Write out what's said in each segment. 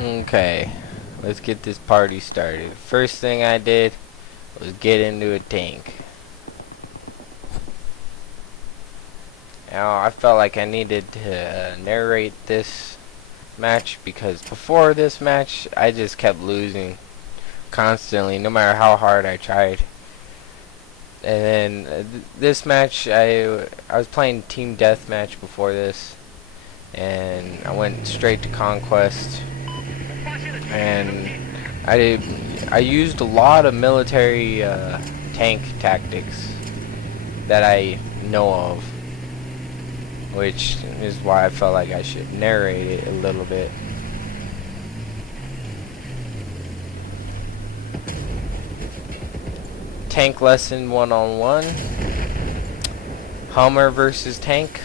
Okay, let's get this party started. First thing I did was get into a tank. Now, I felt like I needed to narrate this match because before this match, I just kept losing constantly, no matter how hard I tried. And then this match, I was playing team deathmatch before this, and I went straight to conquest. And I used a lot of military tank tactics that I know of, which is why I felt like I should narrate it a little bit. Tank lesson 1-on-1. Hummer versus tank.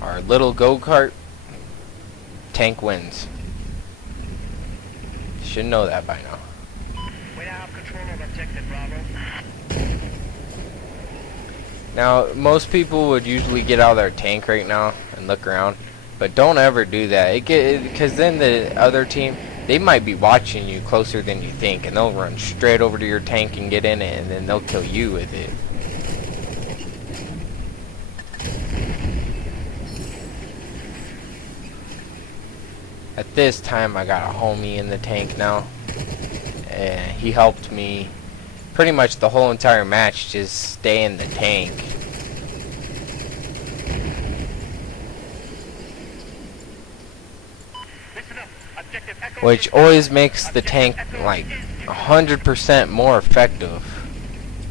Our little go-kart. Tank wins. Should know that by now. We now have control of objective Bravo. Now, most people would usually get out of their tank right now and look around, but don't ever do that. Because then the other team, they might be watching you closer than you think, and they'll run straight over to your tank and get in it, and then they'll kill you with it. At this time, I got a homie in the tank now, and he helped me pretty much the whole entire match, just stay in the tank. Which always makes the tank like 100% more effective.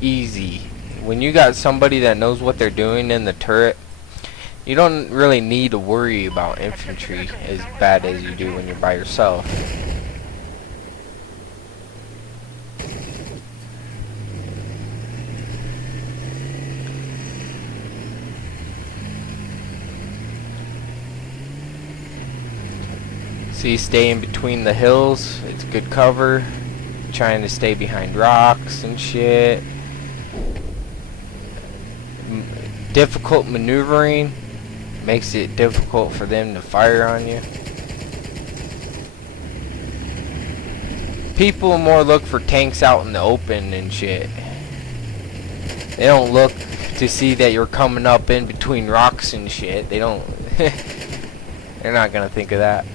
Easy. When you got somebody that knows what they're doing in the turret, you don't really need to worry about infantry as bad as you do when you're by yourself. See, stay in between the hills. It's good cover. Trying to stay behind rocks and shit. Difficult maneuvering makes it difficult for them to fire on you. People more look for tanks out in the open and shit. They don't look to see that you're coming up in between rocks and shit. They don't. They're not gonna think of that.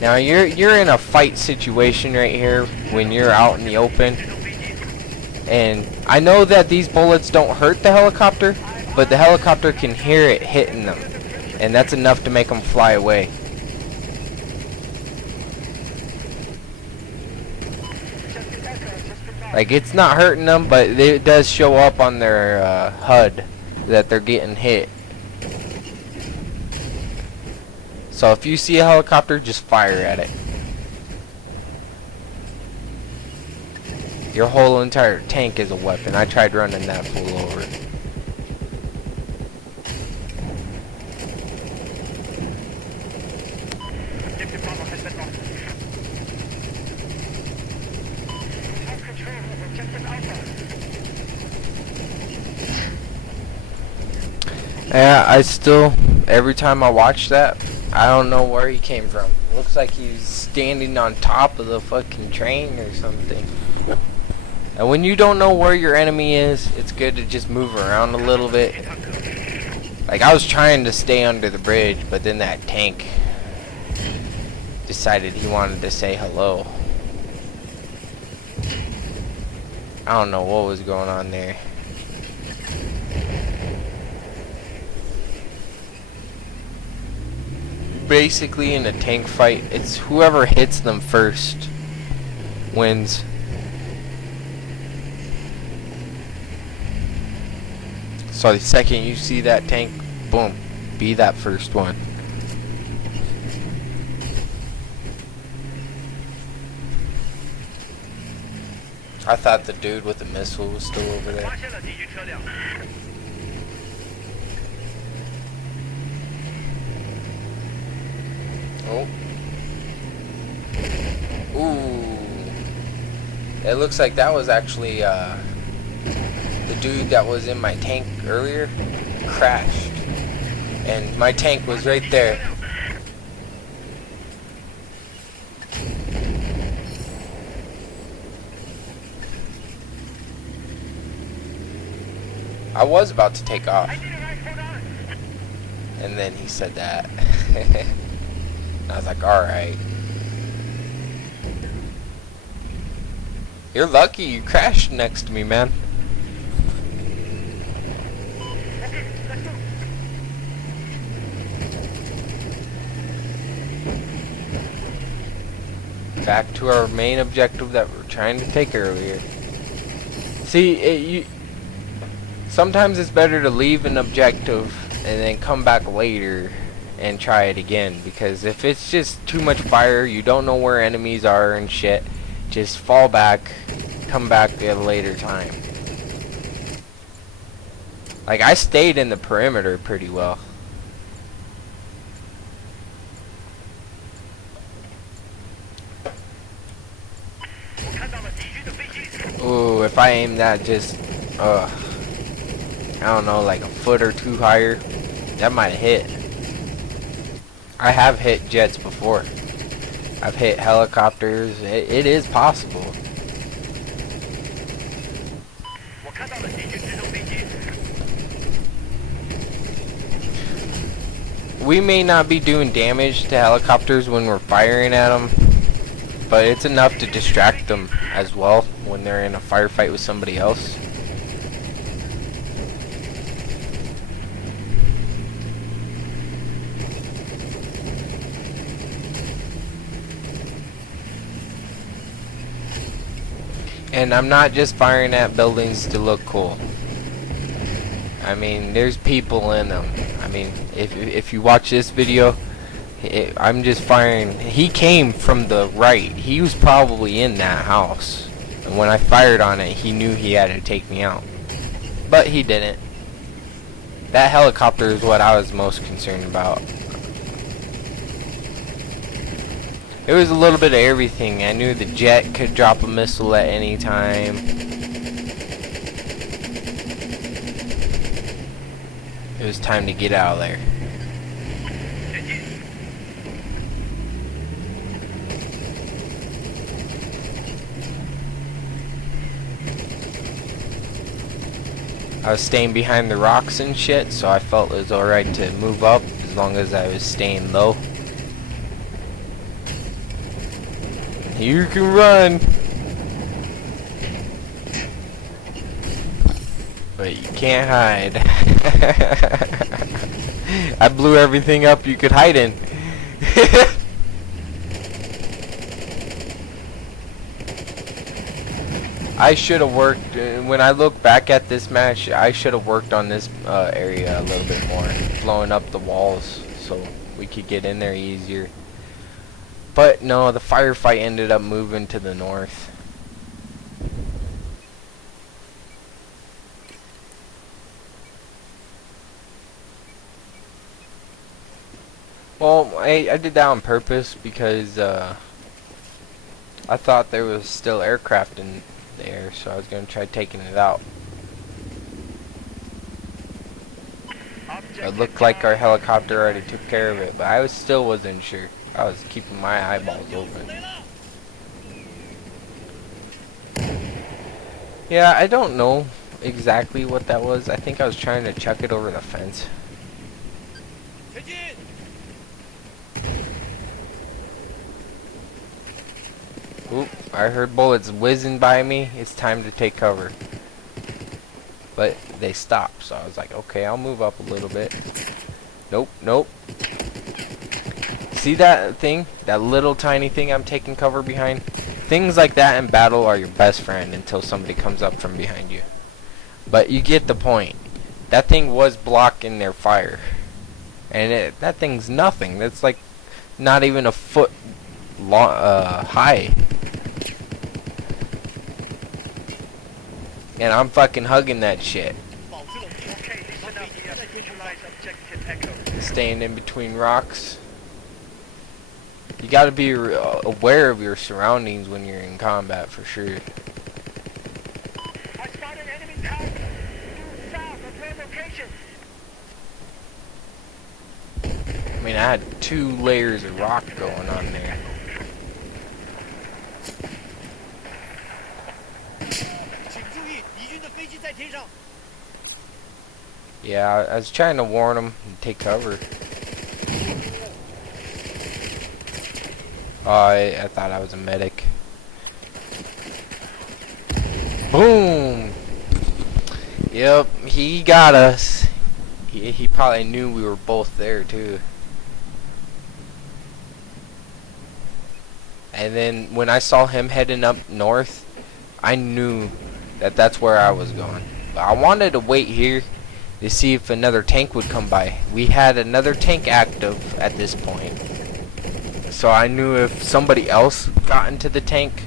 Now you're in a fight situation right here when you're out in the open, and I know that these bullets don't hurt the helicopter, but the helicopter can hear it hitting them, and that's enough to make them fly away. Like, it's not hurting them, but it does show up on their HUD that they're getting hit. So if you see a helicopter, just fire at it. Your whole entire tank is a weapon. I tried running that fool over. Objective Bravo has been lost. We have control of objective Alpha. Yeah, I still, every time I watch that, I don't know where he came from. Looks like he's standing on top of the fucking train or something. And when you don't know where your enemy is, it's good to just move around a little bit. Like, I was trying to stay under the bridge, but then that tank decided he wanted to say hello. I don't know what was going on there. Basically, in a tank fight, it's whoever hits them first wins. So the second you see that tank, boom, be that first one. I thought the dude with the missile was still over there. 发现了敌军车辆。 Oh. Ooh. It looks like that was actually the dude that was in my tank earlier crashed. And my tank was right there. I was about to take off. I need a ride, hold on. And then he said that. And I was like, alright. You're lucky you crashed next to me, man. Okay, let's go. Back to our main objective that we're trying to take earlier. See, sometimes it's better to leave an objective and then come back later and try it again, because if it's just too much fire, you don't know where enemies are and shit, just fall back, come back at a later time. Like, I stayed in the perimeter pretty well. Ooh, if I aim that just, I don't know, like a foot or two higher, that might hit. I have hit jets before. I've hit helicopters. It is possible. We may not be doing damage to helicopters when we're firing at them, but it's enough to distract them as well when they're in a firefight with somebody else. And I'm not just firing at buildings to look cool. I mean, there's people in them. I mean, if you watch this video, I'm just firing. He came from the right. He was probably in that house. And when I fired on it, he knew he had to take me out. But he didn't. That helicopter is what I was most concerned about. It was a little bit of everything. I knew the jet could drop a missile at any time. It was time to get out of there. I was staying behind the rocks and shit, so I felt it was alright to move up as long as I was staying low. You can run, but you can't hide. I blew everything up you could hide in. I should have worked, when I look back at this match, I should have worked on this area a little bit more, blowing up the walls so we could get in there easier. But no, the firefight ended up moving to the north. Well, I did that on purpose because I thought there was still aircraft in the air, so I was going to try taking it out. It looked like our helicopter already took care of it, but I still wasn't sure. I was keeping my eyeballs open. Yeah, I don't know exactly what that was. I think I was trying to chuck it over the fence. Oop, I heard bullets whizzing by me. It's time to take cover. But they stopped, so I was like, okay, I'll move up a little bit. Nope, nope. See that thing? That little tiny thing I'm taking cover behind? Things like that in battle are your best friend until somebody comes up from behind you. But you get the point. That thing was blocking their fire. And that thing's nothing. That's like not even a foot long, high. And I'm fucking hugging that shit. Staying in between rocks. You gotta be aware of your surroundings when you're in combat, for sure. I spotted enemy tower due south of your location. I mean, I had 2 layers of rock going on there. Yeah, I was trying to warn him and take cover. Oh, I thought I was a medic. Boom! Yep, he got us. He probably knew we were both there too. And then when I saw him heading up north, I knew that that's where I was going. But I wanted to wait here to see if another tank would come by. We had another tank active at this point. So I knew if somebody else got into the tank,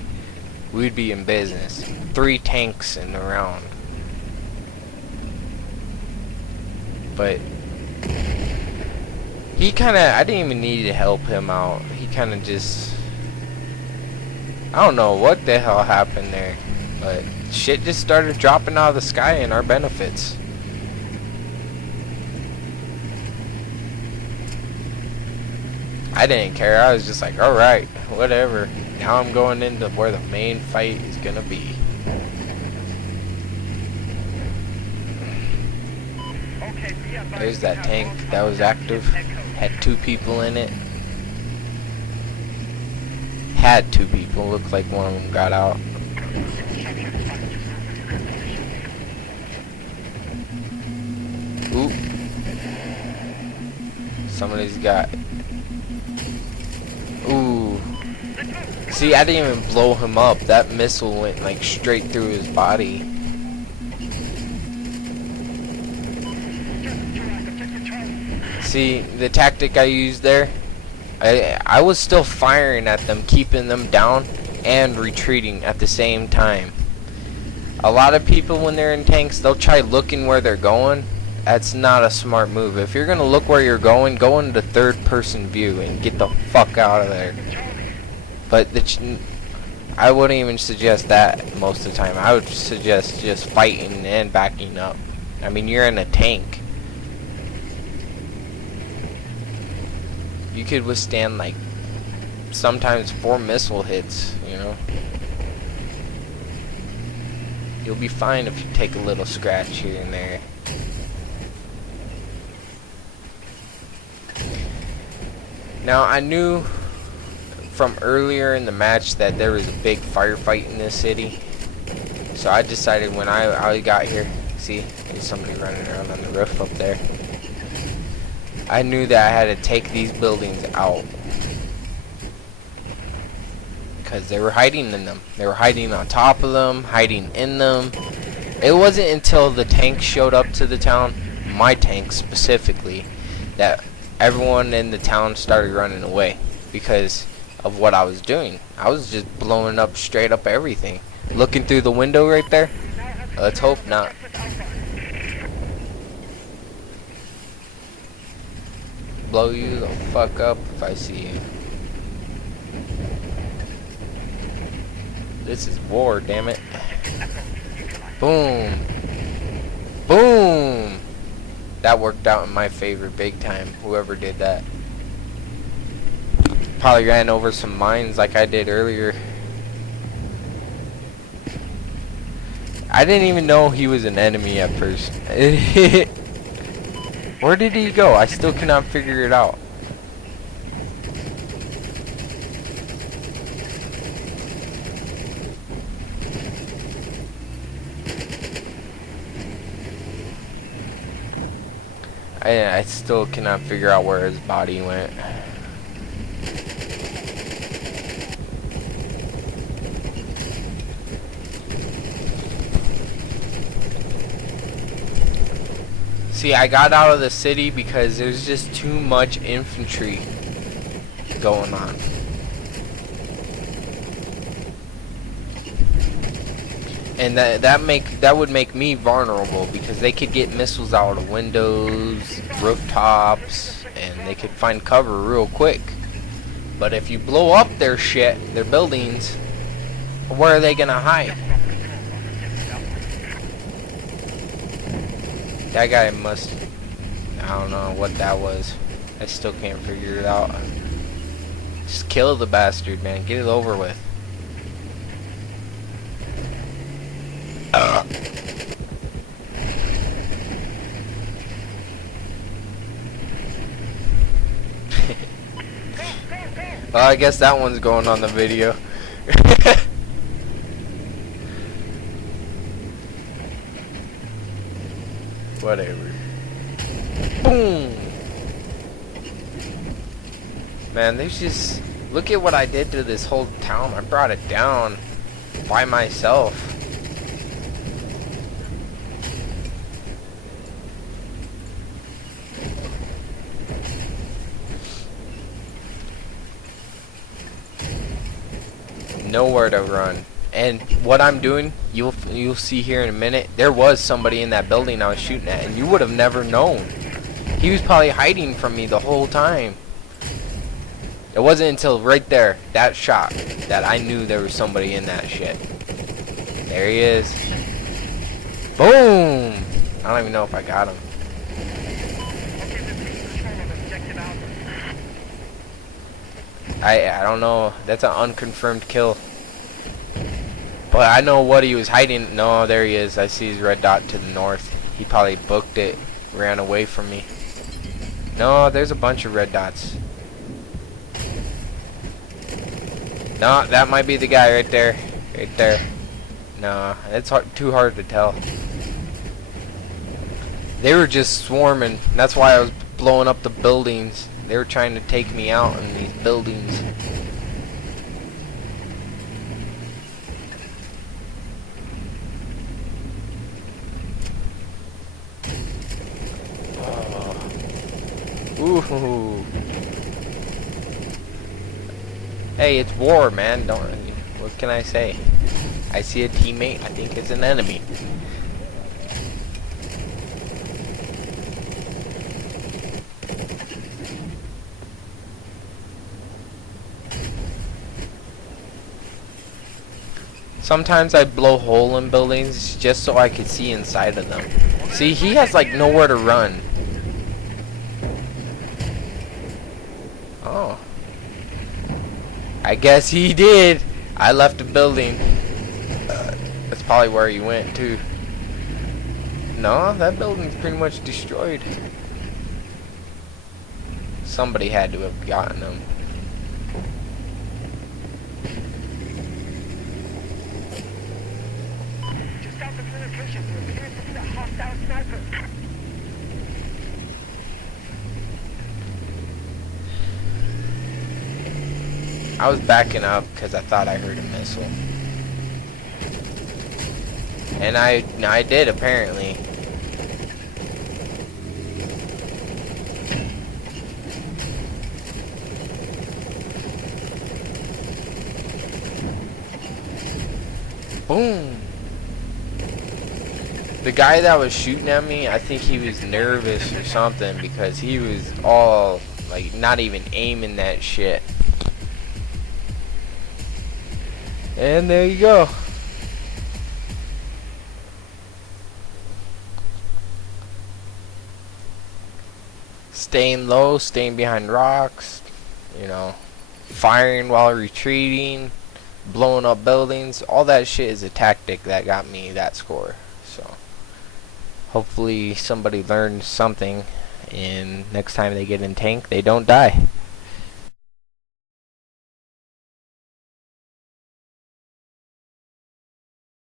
we'd be in business. 3 tanks in the round. But he kinda, I didn't even need to help him out. He kinda just, I don't know what the hell happened there. But shit just started dropping out of the sky in our benefits. I didn't care. I was just like, alright, whatever. Now I'm going into where the main fight is gonna be. There's that tank that was active. Had 2 people in it. Had 2 people. Looked like one of them got out. Oop. Somebody's got... Ooh. See, I didn't even blow him up. That missile went like straight through his body. See, the tactic I used there, I was still firing at them, keeping them down, and retreating at the same time. A lot of people, when they're in tanks, they'll try looking where they're going. That's not a smart move. If you're gonna look where you're going, go into third-person view and get the fuck out of there. But I wouldn't even suggest that most of the time. I would suggest just fighting and backing up. I mean, you're in a tank. You could withstand like sometimes 4 missile hits, you know. You'll be fine if you take a little scratch here and there. Now, I knew from earlier in the match that there was a big firefight in this city. So I decided when I got here, see, there's somebody running around on the roof up there. I knew that I had to take these buildings out. Because they were hiding in them. They were hiding on top of them, hiding in them. It wasn't until the tank showed up to the town, my tank specifically, that everyone in the town started running away because of what I was doing. I was just blowing up straight up everything. Looking through the window right there. Let's hope not. Blow you the fuck up if I see you. This is war, damn it. Boom. Boom. That worked out in my favor big time, whoever did that. Probably ran over some mines like I did earlier. I didn't even know he was an enemy at first. Where did he go? I still cannot figure it out. I still cannot figure out where his body went. See, I got out of the city because there's just too much infantry going on. And that would make me vulnerable because they could get missiles out of windows, rooftops, and they could find cover real quick. But if you blow up their shit, their buildings, where are they gonna hide? That guy must, I don't know what that was. I still can't figure it out. Just kill the bastard, man. Get it over with. Well, I guess that one's going on the video. Whatever. Boom! Man, there's just... Look at what I did to this whole town. I brought it down by myself. Nowhere to run. And what I'm doing, you'll see here in a minute, there was somebody in that building I was shooting at, and you would have never known. He was probably hiding from me the whole time. It wasn't until right there, that shot, that I knew there was somebody in that shit. There he is. Boom! I don't even know if I got him. I don't know. That's an unconfirmed kill. But I know what he was hiding. No, there he is. I see his red dot to the north. He probably booked it, ran away from me. No, there's a bunch of red dots. No, that might be the guy right there. Right there. No, it's too hard to tell. They were just swarming. That's why I was blowing up the buildings. They were trying to take me out in these buildings. Ooh. Hey, it's war, man. Don't. What can I say? I see a teammate. I think it's an enemy. Sometimes I blow hole in buildings just so I could see inside of them. See, he has like nowhere to run. Oh. I guess he did. I left the building. That's probably where he went too. No, that building's pretty much destroyed. Somebody had to have gotten him. Just got the communications. There appears to be a hostile sniper. I was backing up because I thought I heard a missile. And I did, apparently. Boom! The guy that was shooting at me, I think he was nervous or something because he was all, like, not even aiming that shit. And there you go. Staying low, staying behind rocks, you know, firing while retreating, blowing up buildings, all that shit is a tactic that got me that score. So hopefully somebody learned something, and next time they get in tank, they don't die.